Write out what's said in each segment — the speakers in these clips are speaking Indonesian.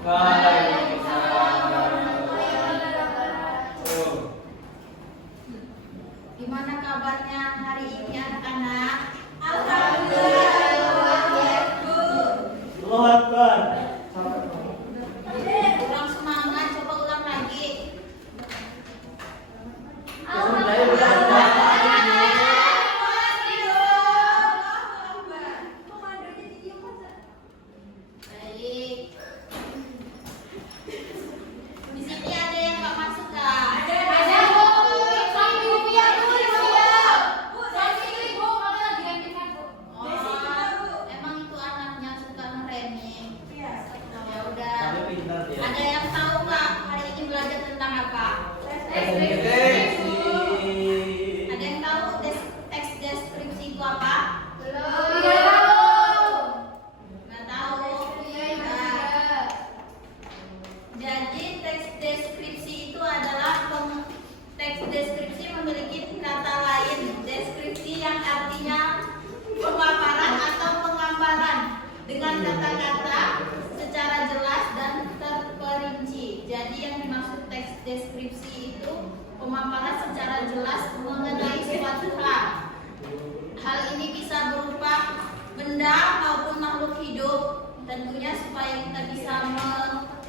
Waalaikumsalam warahmatullahi wabarakatuh. Gimana kabarnya hari ini anak-anak? Alhamdulillah, Bu. Allahu Akbar. Kurang semangat, coba ulang lagi. Baik. Di sini ada yang nggak masuk nggak? Oh, emang itu anaknya suka ngeremeh. Ya udah. Tapi pintar dia. Ada yang tahu nggak hari ini belajar tentang apa? Deskripsi. Ada yang tahu teks deskripsi itu apa? Nggak tahu. Nah, jadi teks deskripsi itu adalah teks deskripsi memiliki kata lain deskripsi yang artinya pemaparan atau penggambaran dengan kata-kata secara jelas dan terperinci. Jadi yang dimaksud teks deskripsi itu pemaparan secara jelas mengenai suatu hal. Hal ini bisa berupa benda maupun makhluk hidup. Tentunya supaya kita bisa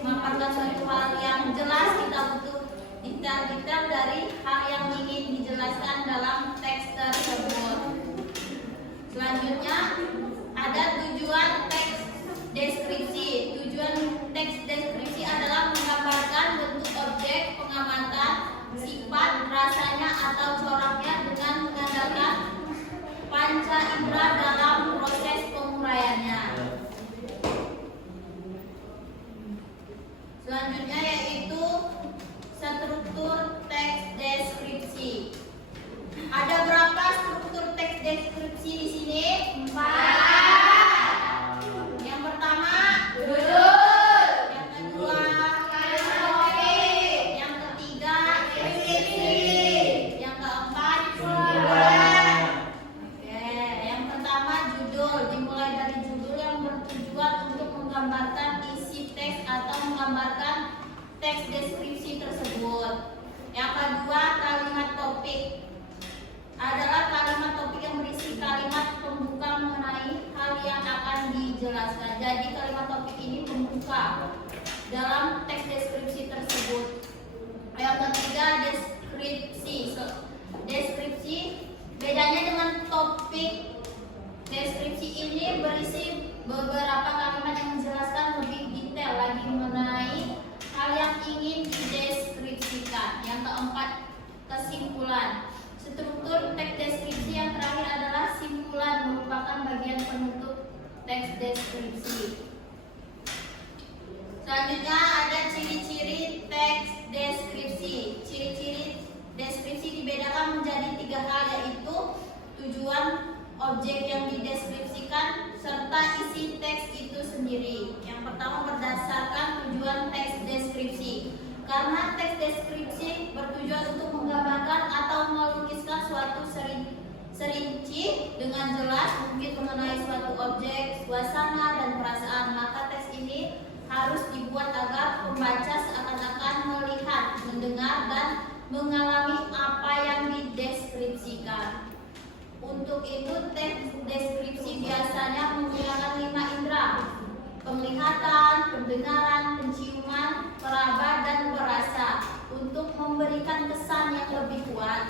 memaparkan suatu hal yang jelas, kita butuh detail-detail dari hal yang ingin dijelaskan dalam teks tersebut. Selanjutnya ada tujuan teks deskripsi. Tujuan teks deskripsi adalah menggambarkan bentuk objek pengamatan, sifat, rasanya atau coraknya dengan mengandalkan panca indera dalam proses penguraiannya. Selanjutnya yaitu struktur teks deskripsi. Ada berapa struktur teks deskripsi di sini? 4. Yang pertama, judul. Yang kedua, kalimat topik. Yang ketiga, deskripsi. Yang keempat, kesimpulan. Oke, yang pertama judul. Dimulai dari judul yang bertujuan untuk menggambarkan isi teks atau menggambarkan teks deskripsi tersebut. Yang kedua, kalimat topik adalah kalimat topik yang berisi kalimat pembuka mengenai hal yang akan dijelaskan. Jadi kalimat topik ini pembuka dalam teks deskripsi tersebut. Yang ketiga, deskripsi. Deskripsi bedanya dengan topik. Deskripsi ini berisi beberapa kalimat yang menjelaskan lebih detail lagi mengenai hal yang ingin dideskripsikan. Yang keempat, kesimpulan. Struktur teks deskripsi yang terakhir adalah simpulan, merupakan bagian penutup teks deskripsi. Selanjutnya ada ciri-ciri teks deskripsi. Ciri-ciri deskripsi dibedakan menjadi 3 hal, yaitu tujuan objek yang dideskripsikan serta isi teks itu sendiri. Yang pertama, berdasarkan tujuan teks deskripsi. Karena teks deskripsi bertujuan untuk menggambarkan atau melukiskan suatu serinci dengan jelas mungkin mengenai suatu objek, suasana, dan perasaan, maka teks ini harus dibuat agar pembaca seakan-akan melihat, mendengar, dan mengalami apa yang dideskripsikan. Untuk itu teks deskripsi biasanya menggunakan 5 indera: penglihatan, pendengaran, penciuman, peraba, dan perasa untuk memberikan kesan yang lebih kuat.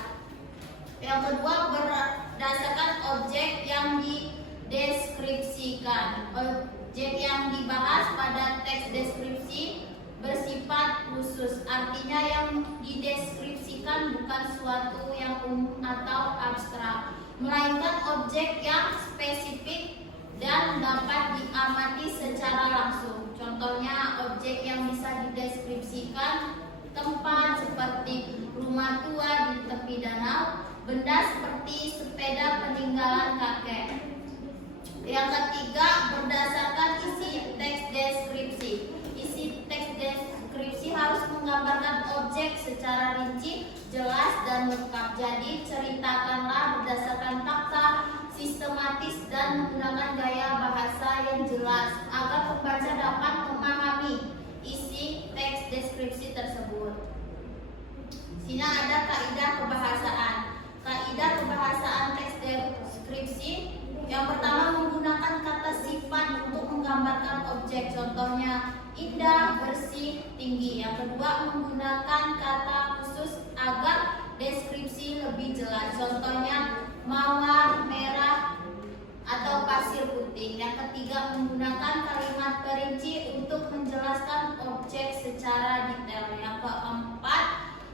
Yang kedua, berdasarkan objek yang dideskripsikan. Objek yang dibahas pada teks deskripsi bersifat khusus, artinya yang dideskripsikan bukan suatu yang umum atau abstrak, melainkan objek yang spesifik dan dapat diamati secara langsung. Contohnya, objek yang bisa dideskripsikan tempat seperti rumah tua di tepi danau, benda seperti sepeda peninggalan kakek. Yang ketiga, berdasarkan isi teks deskripsi. Isi teks deskripsi harus menggambarkan objek secara rinci, jelas, dan lengkap. Jadi, ceritakanlah berdasarkan fakta, sistematis, dan menggunakan gaya bahasa yang jelas agar pembaca dapat memahami tinggi. Yang kedua, menggunakan kata khusus agar deskripsi lebih jelas. Contohnya mawar merah atau pasir putih. Yang ketiga, menggunakan kalimat perinci untuk menjelaskan objek secara detail. Yang keempat,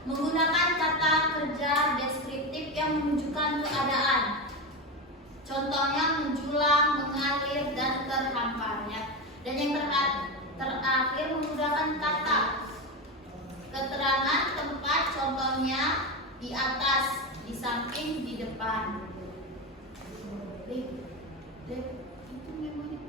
menggunakan kata kerja deskriptif yang menunjukkan keadaan. Contohnya menjulang, mengalir, dan terhampar. Dan yang terakhir, menggunakan kata keterangan tempat. Contohnya di atas, di samping, di depan. Itu memori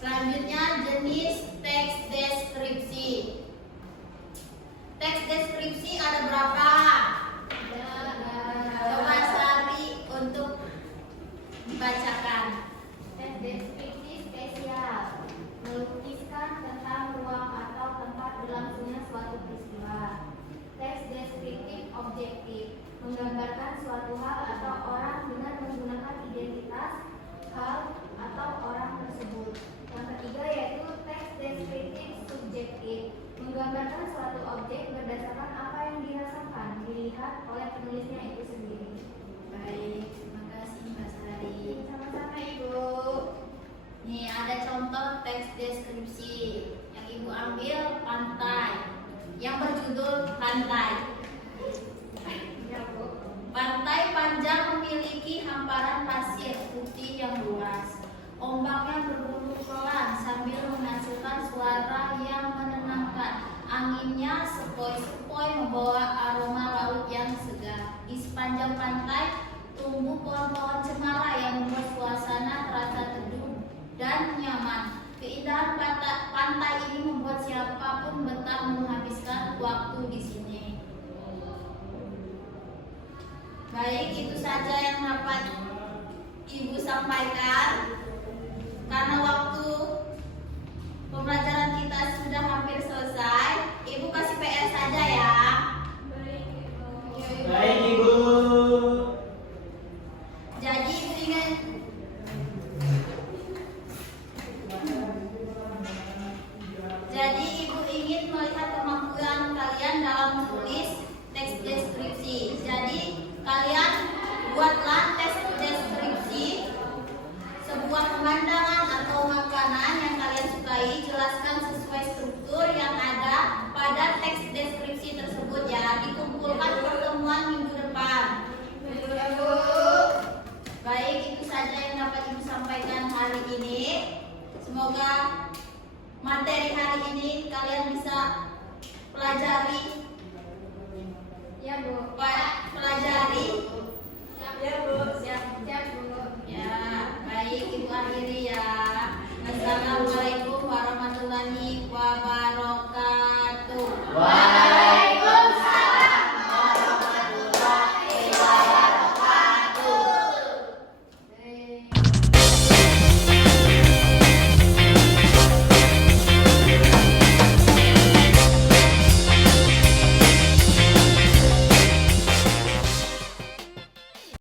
selanjutnya, jenis teks deskripsi. Teks deskripsi ada berapa? Coba Sari untuk dibacakan. Teks deskripsi spesial, melukiskan tentang ruang atau tempat berlangsungnya suatu peristiwa. Teks deskriptif objektif, menggambarkan suatu hal atau orang dengan menggunakan identitas hal atau orang tersebut. Yang ketiga yaitu teks deskriptif subjektif, menggambarkan suatu objek berdasarkan apa yang dirasakan, dilihat oleh penulisnya itu sendiri. Baik, terima kasih Mbak Sari. Sama-sama Ibu. Nih ada contoh teks deskripsi yang Ibu ambil pantai, yang berjudul pantai. Ya Bu. Pantai panjang memiliki hamparan pasir putih yang luas. Ombaknya berbulu pelan sambil menghasilkan suara yang menenangkan. Anginnya sepoi-sepoi membawa aroma laut yang segar. Di sepanjang pantai tumbuh pohon-pohon cemara yang membuat suasana terasa teduh dan nyaman. Keindahan pantai ini membuat siapapun betah menghabiskan waktu di sini. Baik, itu saja yang dapat Ibu sampaikan. Karena waktu pembelajaran kita sudah hampir selesai, Ibu kasih PR saja ya. Baik Ibu. Jadi Ibu ingin melihat kemampuan kalian dalam menulis teks deskripsi. Jadi kalian buatlah teks deskripsi sebuah pemandangan atau makanan yang kalian sukai. Jelaskan sesuai struktur yang ada pada teks deskripsi tersebut ya. Dikumpulkan pertemuan minggu depan. Baik, itu saja yang dapat Ibu sampaikan hari ini. Semoga materi hari ini kalian bisa pelajari. Ya Bu. Pelajari. Ya Bu. Siap Bu. Ya, baik, Ibu akhiri ya. Assalamualaikum warahmatullahi wabarakatuh.